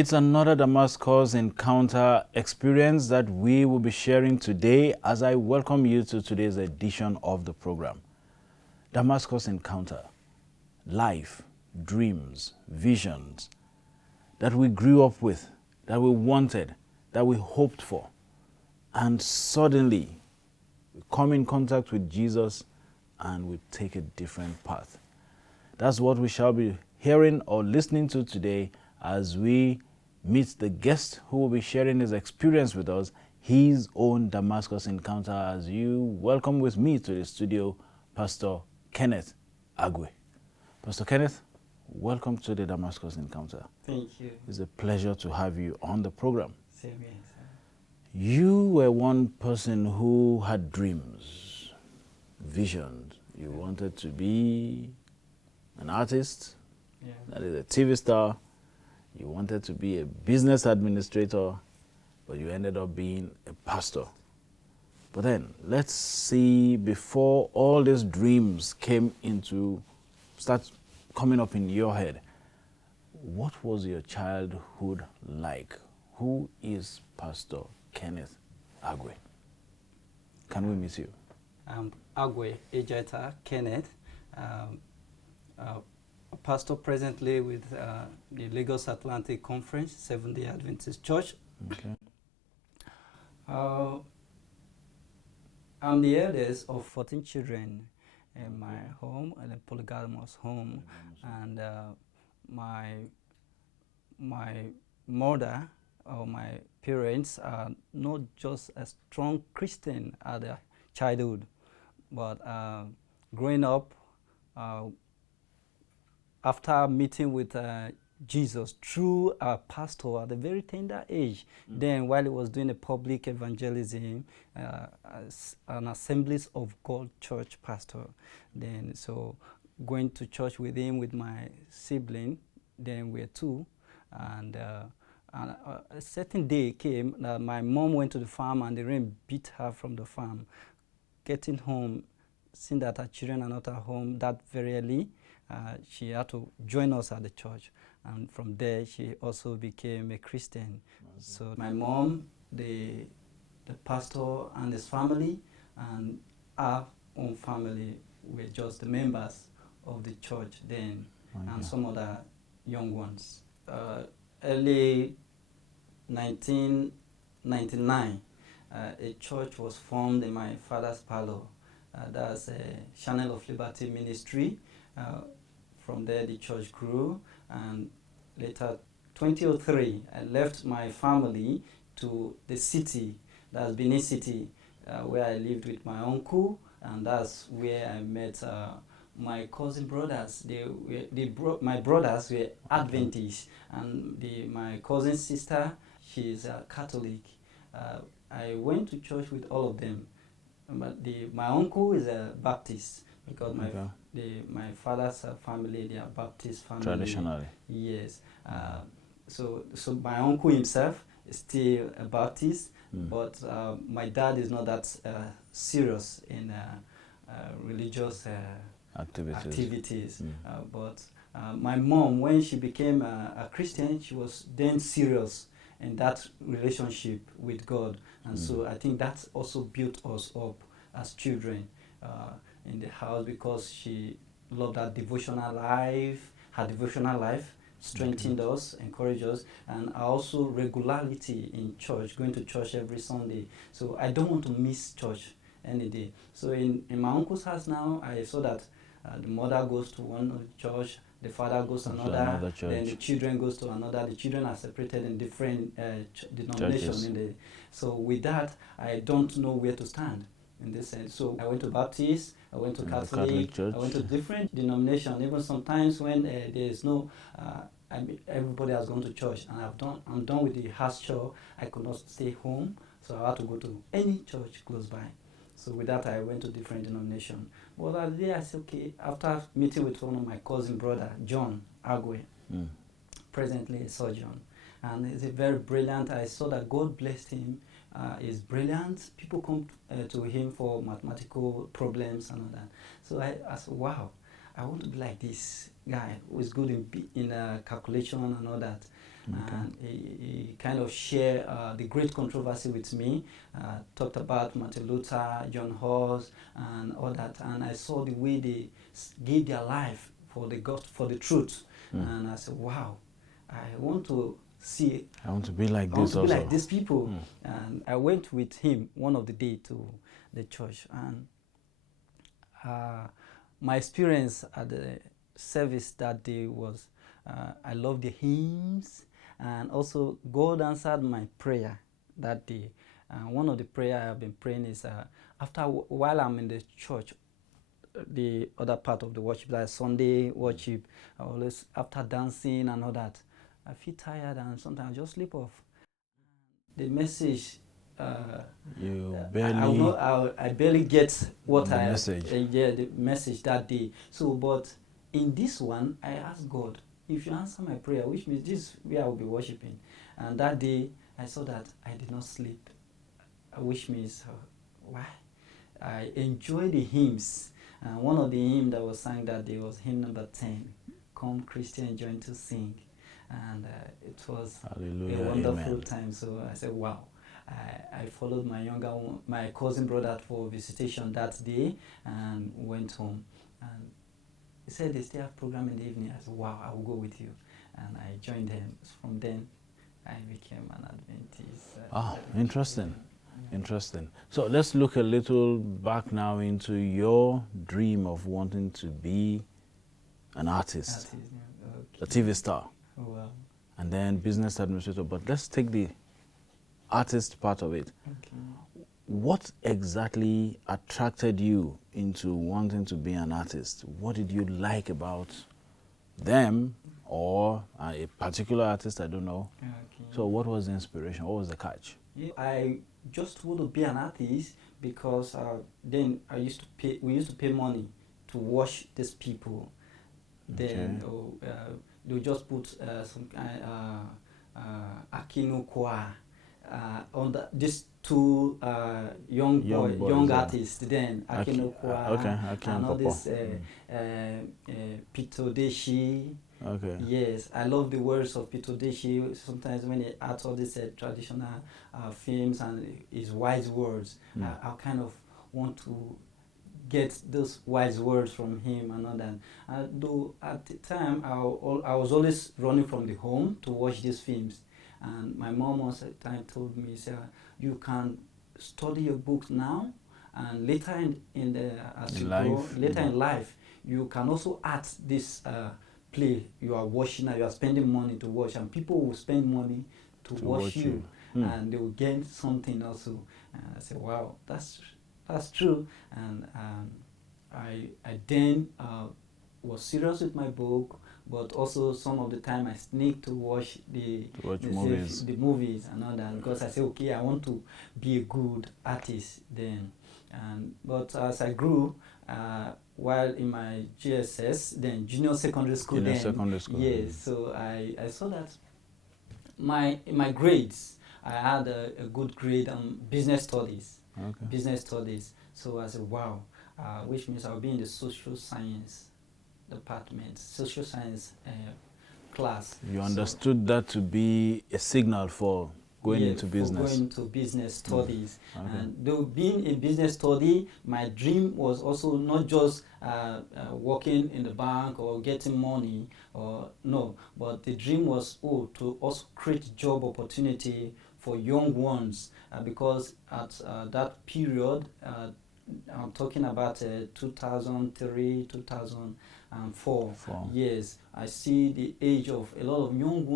It's another Damascus Encounter experience that we will be sharing today as I welcome you to today's edition of the program. Damascus Encounter, life, dreams, visions that we grew up with, that we wanted, that we hoped for, and suddenly we come in contact with Jesus and we take a different path. That's what we shall be hearing or listening to today as we meet the guest who will be sharing his experience with us, his own Damascus Encounter, as you welcome with me to the studio, Pastor Kenneth Agwe. Pastor Kenneth, welcome to the Damascus Encounter. Thank you. It's a pleasure to have you on the program. Same here, sir. You were one person who had dreams, visions. You wanted to be an artist, Yeah. that is a TV star. You wanted to be a business administrator, but you ended up being a pastor. But then, let's see, before all these dreams start coming up in your head, what was your childhood like? Who is Pastor Kenneth Agwe? Can we meet you? I'm Agwe Ejeta Kenneth, a pastor presently with the Lagos Atlantic Conference, Seventh-day Adventist Church. Okay. I'm the eldest of 14 children in my home, in a polygamous home, and my mother or my parents are not just a strong Christian at their childhood, but growing up, after meeting with Jesus through a pastor at a very tender age, then while he was doing a public evangelism as an Assemblies of God church pastor, then so going to church with him with my sibling, then we're two, and a certain day came that my mom went to the farm and the rain beat her from the farm. Getting home, seeing that her children are not at home that very early, she had to join us at the church, and from there she also became a Christian. So my mom, the pastor and his family, and our own family were just the members of the church then, and some other young ones. Early 1999, a church was formed in my father's parlor. That's a Channel of Liberty Ministry. From there, the church grew, and later, 2003, I left my family to the city, that's Benin City, where I lived with my uncle, and that's where I met my cousin brothers. My brothers were Adventists, and my cousin sister, she's a Catholic. I went to church with all of them, but my uncle is a Baptist, because my father's family, they are Baptist family. Traditionally. Yes. So my uncle himself is still a Baptist, but my dad is not that serious in religious activities. But my mom, when she became a Christian, she was then serious in that relationship with God. And so I think that also built us up as children in the house, because she loved her devotional life. Her devotional life strengthened us, encouraged us, and also regularity in church, going to church every Sunday. So I don't want to miss church any day. So in my uncle's house now, I saw that the mother goes to one church, the father goes to another church, then the children goes to another. The children are separated in different denominations. So with that, I don't know where to stand in this sense. So I went to Baptist, I went to Catholic, I went to different denominations. Even sometimes when there is no, everybody has gone to church, and I'm done with the house church. I could not stay home, so I had to go to any church close by. So with that, I went to different denominations. Well, that day I said, okay, after meeting with one of my cousin brother, John Agwe, presently a surgeon, and he's a very brilliant. I saw that God blessed him. Is brilliant. People come to him for mathematical problems and all that. So I said, wow, I want to be like this guy who is good in calculation and all that. and he kind of shared the great controversy with me, talked about Martin Luther, John Hus, and all that, and I saw the way they gave their life for the God, for the truth, and I said, wow, I want to be like this also. Be like these people. And I went with him one of the day to the church, and my experience at the service that day was I loved the hymns, and also God answered my prayer that day. One of the prayer I have been praying is while I'm in the church, the other part of the worship, like Sunday worship, always after dancing and all that, I feel tired and sometimes I just sleep off. The message, I barely get what the message that day. So, but in this one, I asked God, if you answer my prayer, which means this is where I will be worshiping. And that day, I saw that I did not sleep, which means why? I enjoyed the hymns. One of the hymns that was sung that day was hymn number 10, Come Christian Join to Sing. And it was a wonderful time. So I said, wow. I followed my cousin brother for visitation that day and went home. And he said they still have program in the evening. I said, wow, I will go with you. And I joined them. From then, I became an Adventist. Interesting. Interesting. So let's look a little back now into your dream of wanting to be an artist, a TV star, and then business administrator. But let's take the artist part of it. What exactly attracted you into wanting to be an artist? What did you like about them or a particular artist? I don't know. So what was the inspiration? What was the catch? I just want to be an artist because then we used to pay money to watch these people. Then they would just put some kind Akintayo on these two young artists. Then Akintayo and all this Pitodeshi. Yes, I love the words of Pitodeshi. Sometimes when he adds all these traditional films and his wise words, I kind of want to get those wise words from him and all that. Though at the time I was always running from the home to watch these films, and my mom once at the time told me, "Sarah, you can study your books now, and later in life, you can also act this play you are watching and you are spending money to watch, and people will spend money to watch you, and they will gain something also." And I said, "Wow, that's true." And I then was serious with my book, but also some of the time I sneak to watch the movies and all that, because I said, okay, I want to be a good artist then. But as I grew, while in my GSS, then junior secondary school, yes, so I saw that in my grades, I had a good grade on business studies. Business studies. So I said, wow, which means I'll be in the social science department, social science class. You understood that to be a signal for going into business. Going into business studies. And though being in business study, my dream was also not just working in the bank or getting money, but the dream was to also create job opportunity for young ones, because at that period, I'm talking about 2003, 2004. Yes, I see the age of a lot of young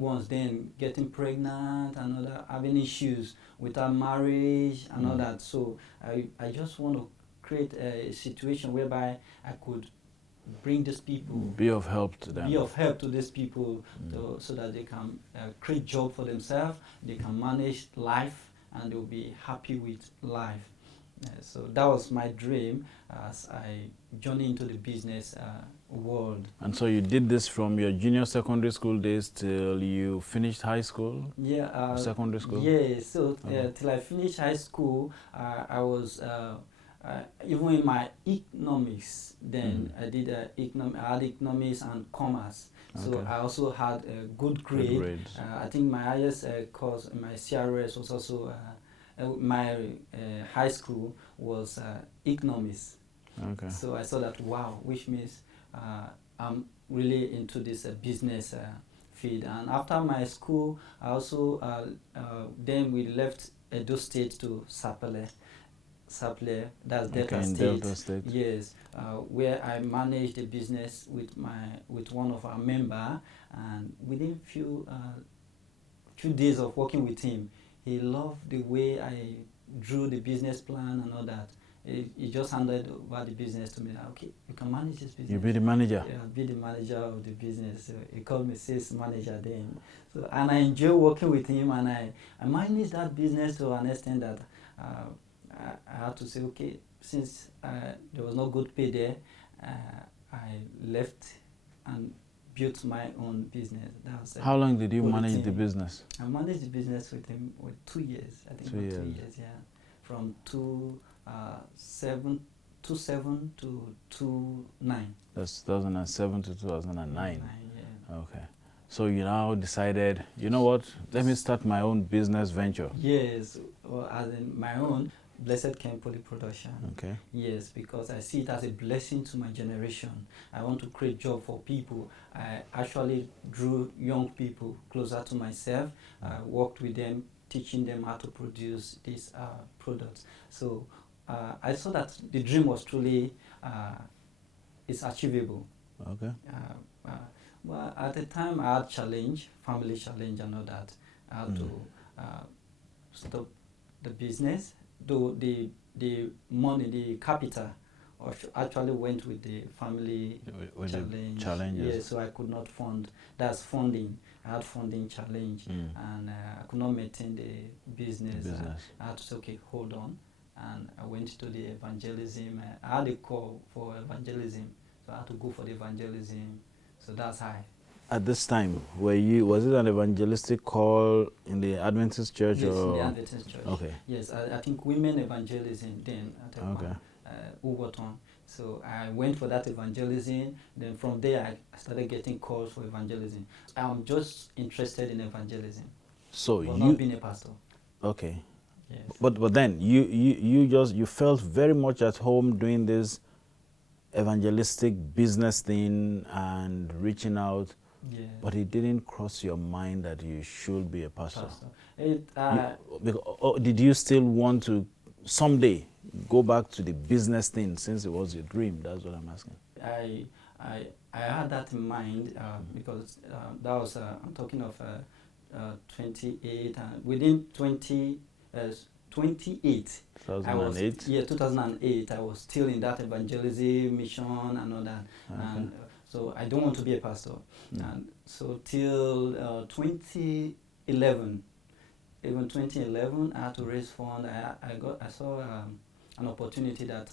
ones then getting pregnant and other, having issues with our marriage and all that. So I just want to create a situation whereby I could bring these people, be of help to them, be of help to these people, so that they can create job for themselves, they can manage life, and they'll be happy with life. So that was my dream as I journeyed into the business world. And so you did this from your junior secondary school days till you finished high school? Yeah. Secondary school? Yeah, so till I finished high school, I was even in my economics, then I did I had economics and commerce. So Okay. I also had a good grade. grades. I think my highest course, my CRS was also my high school was economics. Okay. So I saw that, wow, which means I'm really into this business field. And after my school, I also then we left Edo State to Sapele, that's Delta in State. Delta State. Yes, where I managed a business with one of our member, and within few days of working with him, he loved the way I drew the business plan and all that. He just handed over the business to me. Okay, you can manage this business. You be the manager. Yeah, be the manager of the business. So he called me sales manager then. So and I enjoy working with him, and I managed that business to an extent that I had to say, okay, since there was no good pay there, I left and built my own business. That was How long did you manage the routine. business? I managed the business with him with 2 years. I think 2 for years. 2 years, yeah, from 2007 to 2009. That's 2007 to 2009. Yeah. Okay. So you now decided, you know what? Let me start my own business venture. Yes, well, as in my own Blessed Ken Poly Production. Okay. Yes, because I see it as a blessing to my generation. I want to create job for people. I actually drew young people closer to myself. I worked with them, teaching them how to produce these products. So I saw that the dream was truly is achievable. Okay. Well, at the time I had challenge, family challenge and all that. I had to stop the business, though the money, the capital, actually went with the family With the challenge. challenges. Yeah, so I could not fund. That's funding. I had funding challenge, and I could not maintain the business. I had to say, okay, hold on, and I went to the evangelism. I had a call for evangelism, so I had to go for the evangelism. So that's how. At this time, was it an evangelistic call in the Adventist church? Yes, or? in the Adventist church. Okay. Yes, I think women evangelism then at Overton. So I went for that evangelism. Then from there, I started getting calls for evangelism. I'm just interested in evangelism. So but not being a pastor. Okay. Yes. But then you felt very much at home doing this evangelistic business thing and reaching out. Yeah. But it didn't cross your mind that you should be a pastor. Did you still want to someday go back to the business thing since it was your dream? That's what I'm asking. I had that in mind because that was I'm talking of 28 within 28. 2008. 2008. I was still in that evangelism mission and all that. Okay. And so I don't want to be a pastor. And so till 2011, even 2011, I had to raise funds. I saw an opportunity that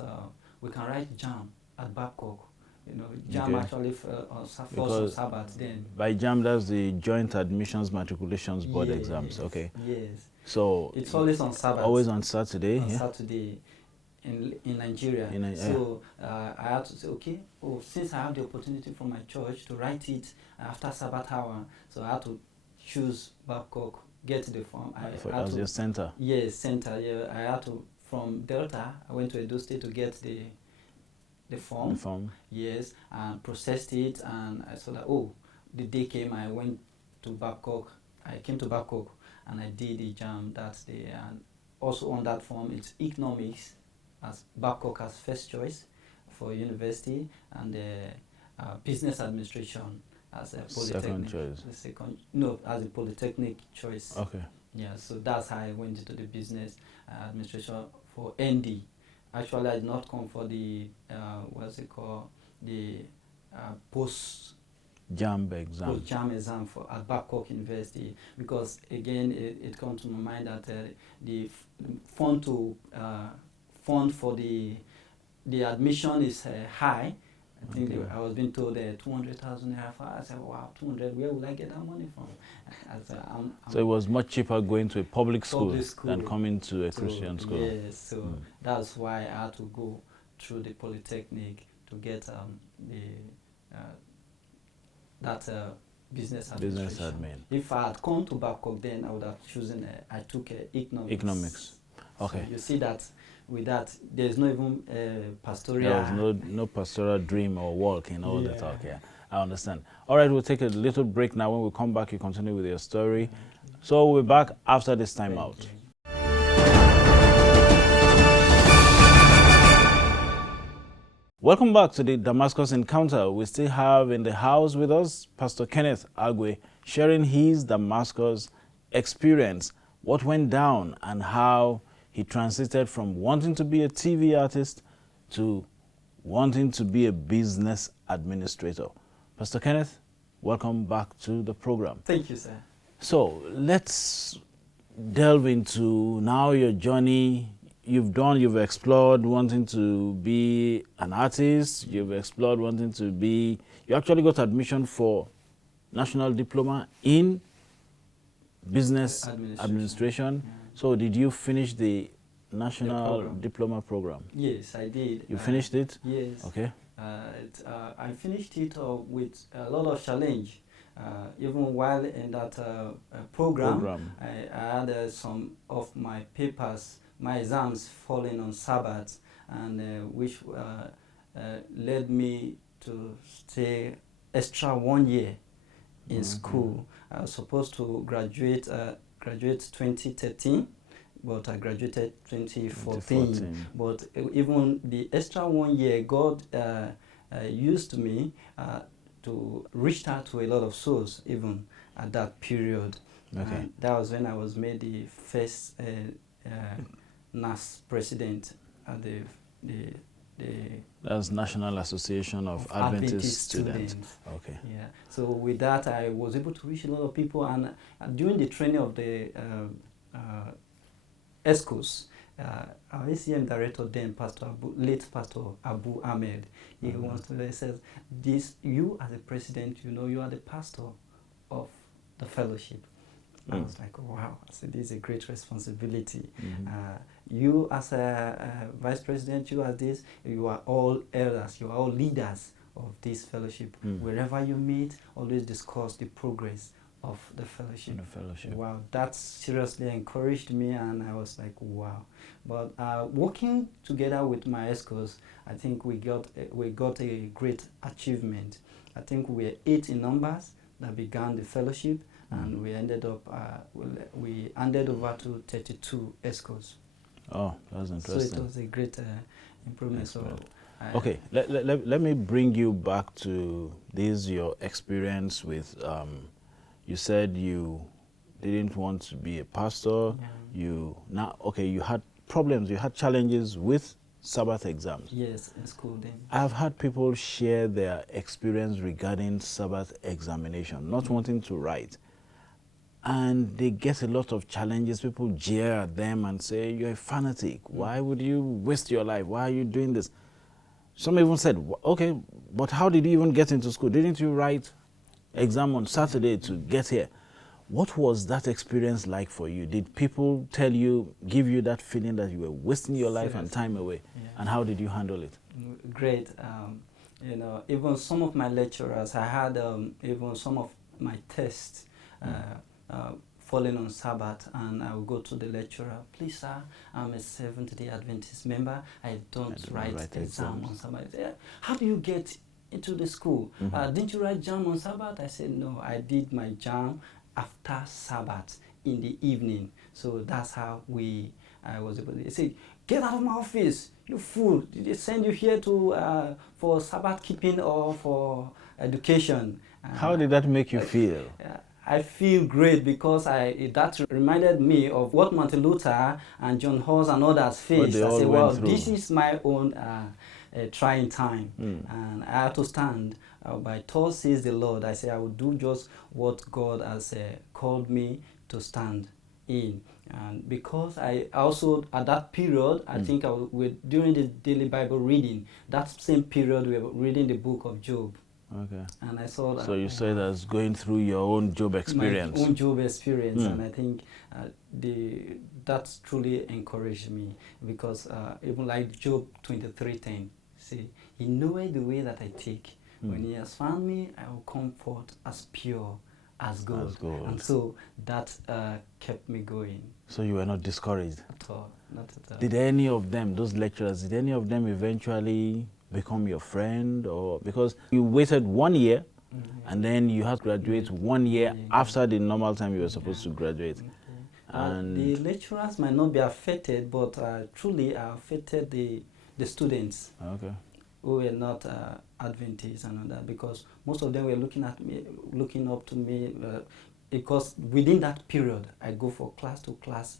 we can write JAM at Babcock. You know, JAM actually falls on Sabbath then. By JAM, that's the Joint Admissions Matriculations Board exams. Okay. Yes. So it's always on Sabbath. Always on Saturday. On Saturday. In Nigeria. So I had to say, okay, since I have the opportunity from my church to write it after Sabbath hour, so I had to choose Babcock, get the form. As your center? Yes, center. Yeah, I had to, from Delta, I went to Edo State to get the form. The form? Yes, and processed it, and I saw that, the day came, I went to Babcock. I came to Babcock, and I did the JAM that day. And also on that form, it's economics, as Babcock as first choice for university, and business administration as a polytechnic. Second choice. As a polytechnic choice. Okay. Yeah, so that's how I went into the business administration for ND. Actually, I did not come for the the post JAM exam. JAM exam at Babcock University, because again it comes to my mind that the fund for the admission is high. I think I was being told 200,000 naira. I said, wow, 200, where will I get that money from? I said, so it was much cheaper going to a public school than coming to a so, Christian school. Yes, so that's why I had to go through the Polytechnic to get that business administration. Business admin. If I had come to Babcock, then I would have chosen, I took economics. Economics. Okay. So you see that with that, there's no even pastoral. There was no pastoral dream or walk in all the talk. Yeah, I understand. All right, we'll take a little break now. When we come back, you continue with your story. So we'll be back after this time out. Welcome back to the Damascus Encounter. We still have in the house with us Pastor Kenneth Agwe sharing his Damascus experience, what went down and how he transited from wanting to be a TV artist to wanting to be a business administrator. Pastor Kenneth, welcome back to the program. Thank you, sir. So let's delve into now your journey. You've explored wanting to be an artist, you've explored wanting to be, you actually got admission for national diploma in business administration. Yeah. So did you finish the national diploma program? Yes, I did. You finished it? Yes. Okay. I finished it with a lot of challenge. Even while in that program. I had some of my papers, my exams falling on Sabbath, and which led me to stay extra 1 year in school. I was supposed to graduate 2013, but I graduated 2014. But even the extra 1 year, God used me to reach out to a lot of souls even at that period. Okay. That was when I was made the first NAS president at that's National Association of Adventist Students. Okay. Yeah. So with that, I was able to reach a lot of people, and during the training of the ESCOs, our ACM director then, late Pastor Abu Ahmed, he wants to he says, you as a president, you are the pastor of the fellowship. I was like, wow, I said, this is a great responsibility. You as a vice president, you as this, you are all elders, you are all leaders of this fellowship. Wherever you meet, always discuss the progress of the fellowship. Wow, that seriously encouraged me, and I was like, wow. But working together with my ESCOs, I think we got a great achievement. I think we were 8 in numbers that began the fellowship, and we ended up we handed over to 32 ESCOs. Oh, that's interesting. So it was a great improvement. So okay, let me bring you back to your experience with. You said you didn't want to be a pastor. You had problems. You had challenges with Sabbath exams. Yes, in school then. I've had people share their experience regarding Sabbath examination, not wanting to write. And they get a lot of challenges. People jeer at them and say, you're a fanatic. Why would you waste your life? Why are you doing this? Some even said, okay, but how did you even get into school? Didn't you write exam on Saturday to get here? What was that experience like for you? Did people give you that feeling that you were wasting your life and time away? Yeah. And how did you handle it? Great. Even some of my lecturers, I had even some of my tests falling on Sabbath, and I would go to the lecturer, please sir, I'm a Seventh-day Adventist member, I don't write exam on Sabbath. How do you get into the school? Didn't you write jam on Sabbath? I said, no, I did my jam after Sabbath in the evening. So that's how I was able to say, get out of my office, you fool. Did they send you here to for Sabbath keeping or for education? How did that make you feel? I feel great because that reminded me of what Martin Luther and John Hus and others faced. I said, well, this is my own trying time, and I have to stand by thus says the Lord. I say I will do just what God has called me to stand in. And because I also, at that period, I think during the daily Bible reading, that same period we were reading the book of Job. Okay. And I saw that. So you say that's going through your own Job experience. My own Job experience, and I think that's truly encouraged me, because even like Job 23:10, see, he knoweth the way that I take. When he has found me, I will come forth as pure as gold. And so that kept me going. So you were not discouraged? At all, not at all. Did any of them, those lecturers, did any of them eventually become your friend? Or because you waited 1 year, and then you had to graduate 1 year after the normal time you were supposed to graduate. And the lecturers might not be affected, but truly affected the students. Okay. Who were not Adventists and all that, because most of them were looking up to me, because within that period I go for class to class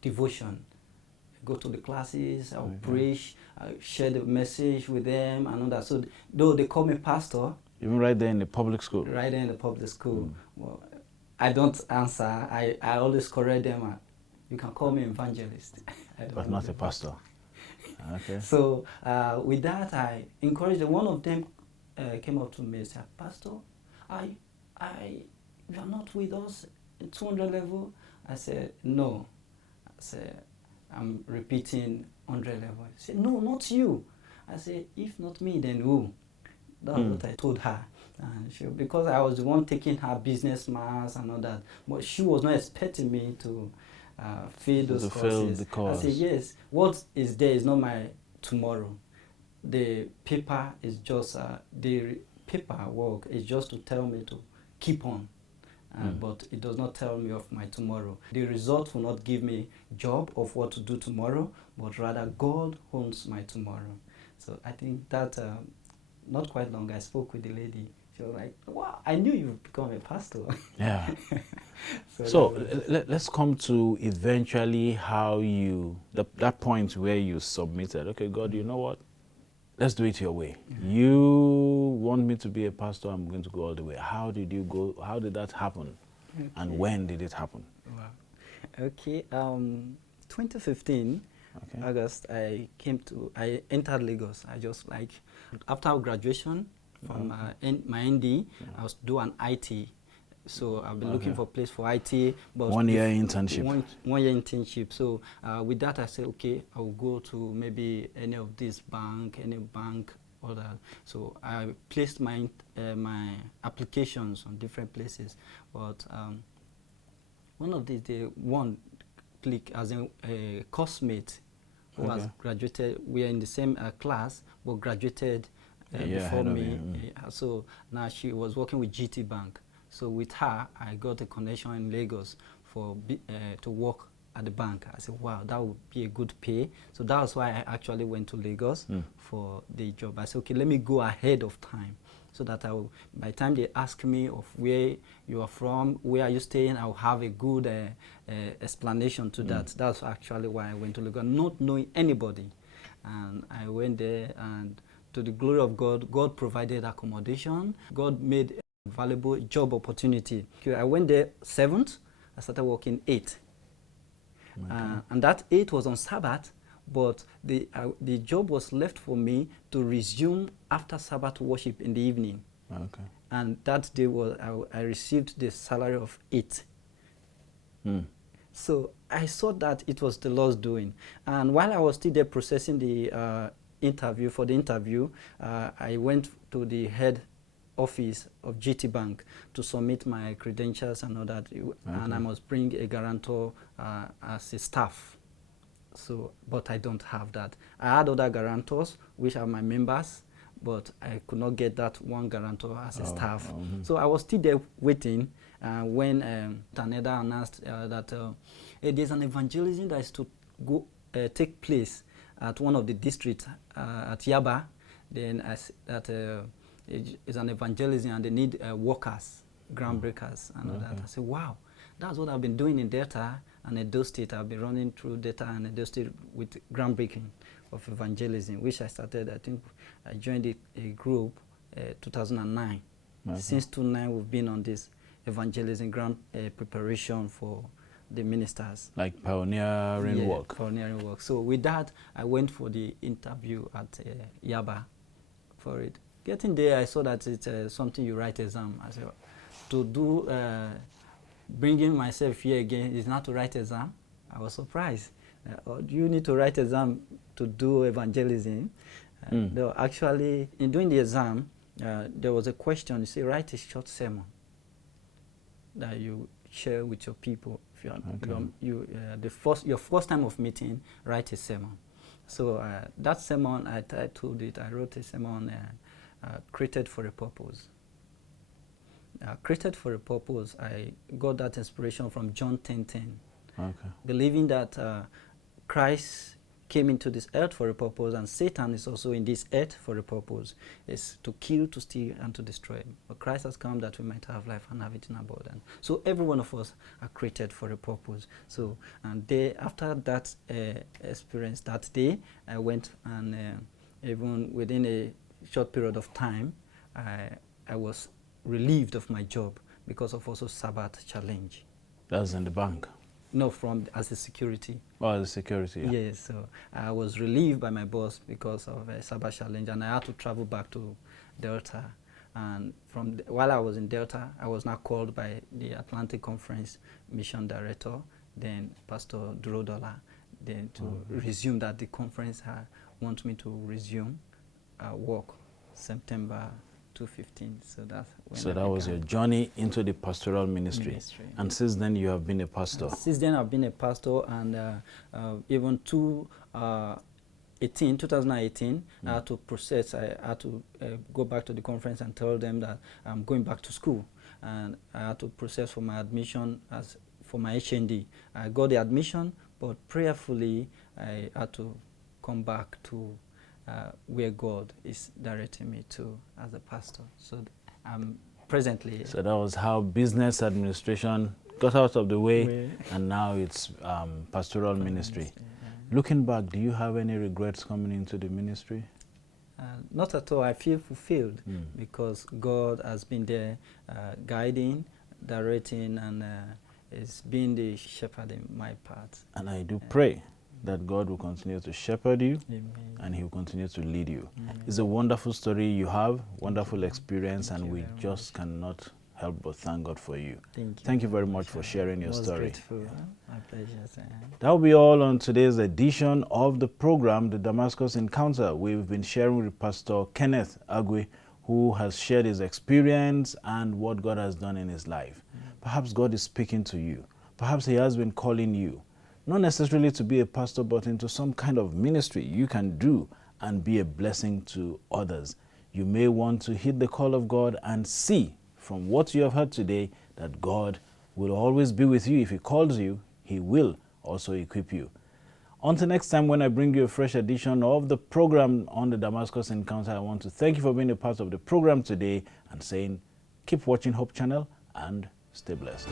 devotion. I go to the classes, I'll preach, I share the message with them and all that. So though they call me pastor, even right there in the public school? Right there in the public school. Well, I don't answer. I always correct them. You can call me evangelist. But not a pastor. Okay. So with that, I encouraged them. One of them came up to me and said, "Pastor, you are not with us in 200 level." I said, "No." I said, "I'm repeating 100 level." He said, "No, not you." I said, "If not me, then who?" That's what I told her. And because I was the one taking her business mass and all that, but she was not expecting me to fill those courses. The course. I said, yes, what is there is not my tomorrow. The paper is just, the paperwork is just to tell me to keep on. But it does not tell me of my tomorrow. The result will not give me job of what to do tomorrow, but rather God owns my tomorrow. So I think that not quite long, I spoke with the lady. She was like, "Wow, I knew you'd become a pastor." Yeah. So let's come to eventually how that point where you submitted. Okay, God, you know what? Let's do it your way. You want me to be a pastor, I'm going to go all the way. How did you go? How did that happen? Okay. And when did it happen? Wow. Okay, 2015, okay. August, I entered Lagos. I just after graduation from my ND, I was doing IT. So I've been looking for a place for IT. But 1 year internship. One year internship. So with that, I said, okay, I will go to maybe any of this bank, or that. So I placed my applications on different places. But one of these, one click as a course mate who has graduated. We are in the same class, but graduated before me. So now she was working with GT Bank. So with her, I got a connection in Lagos to work at the bank. I said, wow, that would be a good pay. So that was why I actually went to Lagos for the job. I said, okay, let me go ahead of time, so that by the time they ask me of where you are from, where are you staying, I'll have a good explanation to that. That's actually why I went to Lagos, not knowing anybody. And I went there, and to the glory of God, God provided accommodation. God made a valuable job opportunity. I went there 7th, I started working 8th. And that 8th was on Sabbath, but the job was left for me to resume after Sabbath worship in the evening. Okay. And that day I received the salary of 8th. So I saw that it was the Lord's doing. And while I was still there processing the interview, I went to the head office of GT Bank to submit my credentials and all that. And I must bring a guarantor as a staff. So, but I don't have that. I had other guarantors, which are my members, but I could not get that one guarantor as a staff. So I was still there waiting when Taneda announced that there's an evangelism that is to take place at one of the districts at Yaba. Then it's an evangelism and they need workers, groundbreakers and all that. I said, wow, that's what I've been doing in Delta and Edo State. I've been running through Delta and Edo State with groundbreaking of evangelism, which I started, I think I joined a group 2009. Since 2009, we've been on this evangelism ground preparation for the ministers. Like pioneering work. Pioneering work. So with that, I went for the interview at Yaba for it. Getting there, I saw that it's something you write exam. I said, to do, bringing myself here again is not to write exam. I was surprised. Do you need to write exam to do evangelism? No, actually, in doing the exam, there was a question. You say, write a short sermon that you share with your people. If your first time of meeting, write a sermon. So that sermon, I told it. I wrote a sermon, created for a purpose. Created for a purpose. I got that inspiration from John 10:10. Okay. Believing that Christ came into this earth for a purpose, and Satan is also in this earth for a purpose, is to kill, to steal, and to destroy. But Christ has come that we might have life and have it in abundance. So every one of us are created for a purpose. So, and after that experience that day, I went and even within a short period of time, I was relieved of my job because of also Sabbath challenge. That's in the bank? No, as a security. Oh, as a security, yeah. Yes, so I was relieved by my boss because of a Sabbath challenge, and I had to travel back to Delta. And while I was in Delta, I was now called by the Atlantic Conference mission director, then Pastor Durodola, then to resume that the conference wants me to resume work September 2015. So that's when that was your journey into the pastoral ministry. And since then you have been a pastor. Since then I've been a pastor, and even 2018, I had to process. I had to go back to the conference and tell them that I'm going back to school, and I had to process for my admission for my HND. I got the admission, but prayerfully I had to come back to where God is directing me to as a pastor. So I'm presently. So that was how business administration got out of the way, and now it's pastoral ministry. Looking back, do you have any regrets coming into the ministry? Not at all. I feel fulfilled because God has been there guiding, directing, and is being the shepherd in my path. And I do pray that God will continue to shepherd you. Amen. And He will continue to lead you. Amen. It's a wonderful story you have, wonderful experience, and we just cannot help but thank God for you. Thank you very much for sharing your story. Grateful. My pleasure, sir. That will be all on today's edition of the program, the Damascus Encounter. We've been sharing with Pastor Kenneth Agwe, who has shared his experience and what God has done in his life. Perhaps God is speaking to you. Perhaps He has been calling you, not necessarily to be a pastor, but into some kind of ministry you can do and be a blessing to others. You may want to heed the call of God and see from what you have heard today that God will always be with you. If He calls you, He will also equip you. Until next time, when I bring you a fresh edition of the program on the Damascus Encounter, I want to thank you for being a part of the program today and saying, keep watching Hope Channel and stay blessed.